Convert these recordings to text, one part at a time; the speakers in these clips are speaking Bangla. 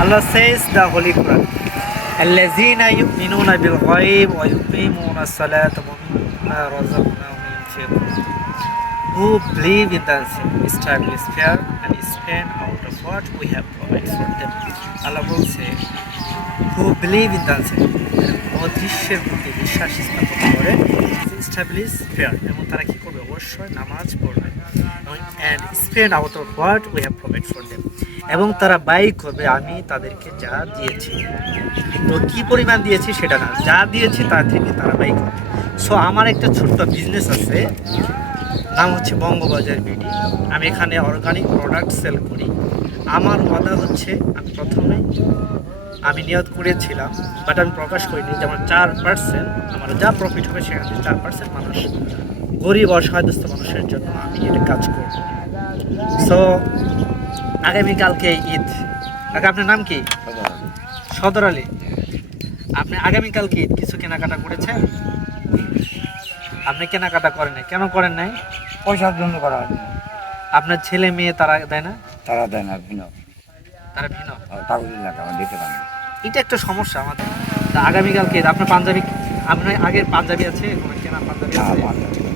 Allah says the Holy Quran الذين يؤمنون بالغيب ويقيمون الصلاة ومما رزقناهم ينفقون who believe in the established fair and spend out of what we have provided for them Allah will say who believe in the অদৃশ্যের প্রতি বিশ্বাস স্থাপন করে স্টাবলিশ ফেয়ার এবং তারা কি করবে অবশ্যই নামাজ পড়বে and spend out of what we have provided for them. এবং তারা ব্যয় করবে, আমি তাদেরকে যা দিয়েছি। তো কি পরিমাণ দিয়েছি সেটা না, যা দিয়েছি তার থেকে তারা ব্যয় করবে। সো আমার একটা ছোট্ট বিজনেস আছে, নাম হচ্ছে বঙ্গবাজার বিডি। আমি এখানে অর্গানিক প্রোডাক্ট সেল করি। আমার ওয়াদা হচ্ছে, আমি প্রথমে, আমি নিয়ত করেছিলাম বাট আমি প্রকাশ করিনি যে আমার চার পার্সেন্ট আমার যা প্রফিট হবে সেখানে চার পার্সেন্ট মানুষ গরিব অসহায়দস্ত মানুষের জন্য আমি এটা কাজ করব। সো আগামীকালকে ঈদ। আগে আপনার নাম কি? সদর আলী। আপনি আগামীকালকে ঈদ কিছু কেনাকাটা করেছেন? আপনি কেনাকাটা করেন নাই। কেন করেন নাই? পয়সার জন্য করা হয়। আপনার ছেলে মেয়ে তারা দেয় না? তারা দেয় না ভিন্ন। তারা ভিন্ন? দিতে পারে এটা একটা সমস্যা আমাদের। তা আগামীকালকে ঈদ। আপনার পাঞ্জাবি আপনার আগের পাঞ্জাবি আছে? কোনো কেনা পাঞ্জাবি আছে? না।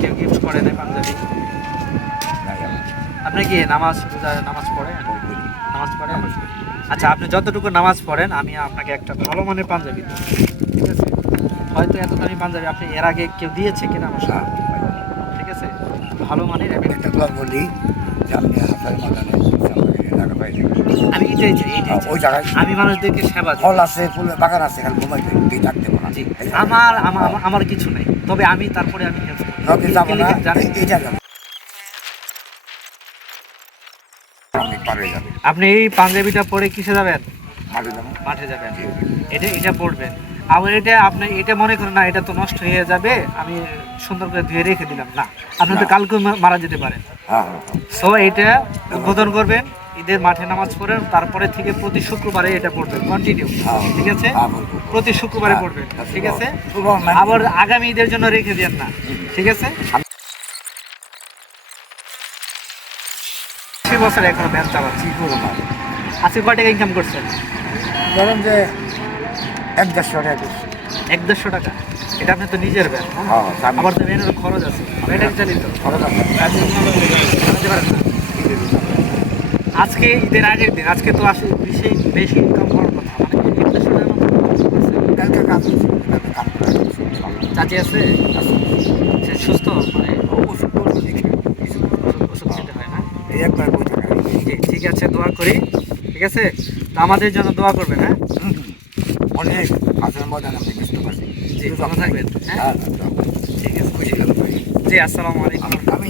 কেউ গিফট করে নাই পাঞ্জাবি? আপনি কি নামাজ নামাজ পড়েন? নামাজ পড়েন? আচ্ছা আপনি যতটুকু নামাজ পড়েন আমি আপনাকে একটা ভালো মানের পাঞ্জাবি ঠিক আছে? হয়তো এত দামি পাঞ্জাবি আপনি এর আগে কেউ দিয়েছে কিনা আমার ঠিক আছে? ভালো মানের এবং একটা বলি যে আপনি হাতের মাদানে এলাকা পাইলে আমি এটাই এটাই ওই জায়গায় আমি মানুষদেরকে সেবা ফল আছে ফুল বাগান আছে ঘুমাইবে তুই ডাকতে পারা। আমার আমার আমার- কিছু নাই। তবে আমি তারপরে আমি যাব না? এইটা যাব? আপনি এই পাঞ্জাবিটা পরে কিসে যাবেন? মাঠে যাব। মাঠে যাবেন। এটা এটা পড়বেন আবার এটা আপনি এটা মনে করেন না এটা তো নষ্ট হয়ে যাবে আমি সুন্দর করে ধুয়ে রেখে দিলাম। না আপনি তো কালকে মারা যেতে পারেন। হ্যাঁ হ্যাঁ হ্যাঁ। সো এটা উদ্বোধন করবেন ঈদের মাঠে নামাজ পড়েন তারপরে থেকে প্রতি শুক্রবারে এটা পড়বেন কন্টিনিউ হ্যাঁ। ঠিক আছে? হ্যাঁ, প্রতি শুক্রবারে হ্যাঁ, পড়বেন হ্যাঁ, ঠিক আছে? আবার আগামী ঈদের জন্য রেখে দেন না ঠিক আছে? আশি বছর এখনও কি করব কয় টাকা ইনকাম করছেন। ধরেন যে এক দেড়শো টাকা দেড়শো। এক দেড়শো টাকা? এটা আপনি তো নিজের ব্যান হ্যাঁ, আবার তো ব্যানের খরচ আছে। ব্যাটারি চালিত খরচ আছে। না। আজকে ঈদের আগের দিন আজকে তো আসলে বেশি বেশি ইনকাম করার কথা। মানে এক দেড়শো কাজ। চাচি আছে? সে সুস্থ? মানে ওষুধ ওষুধ- খেতে হয় না? এই একবার ঠিক আছে দোয়া করি। ঠিক আছে? তো আমাদের জন্য দোয়া করবেন হ্যাঁ। অনেক আচরণ মজা আমি বুঝতে পারছি জি। ভালো থাকবেন হ্যাঁ? হ্যাঁ হ্যাঁ, ঠিক আছে খুশি হলাম ভাই। জি আসসালামু আলাইকুম। আমি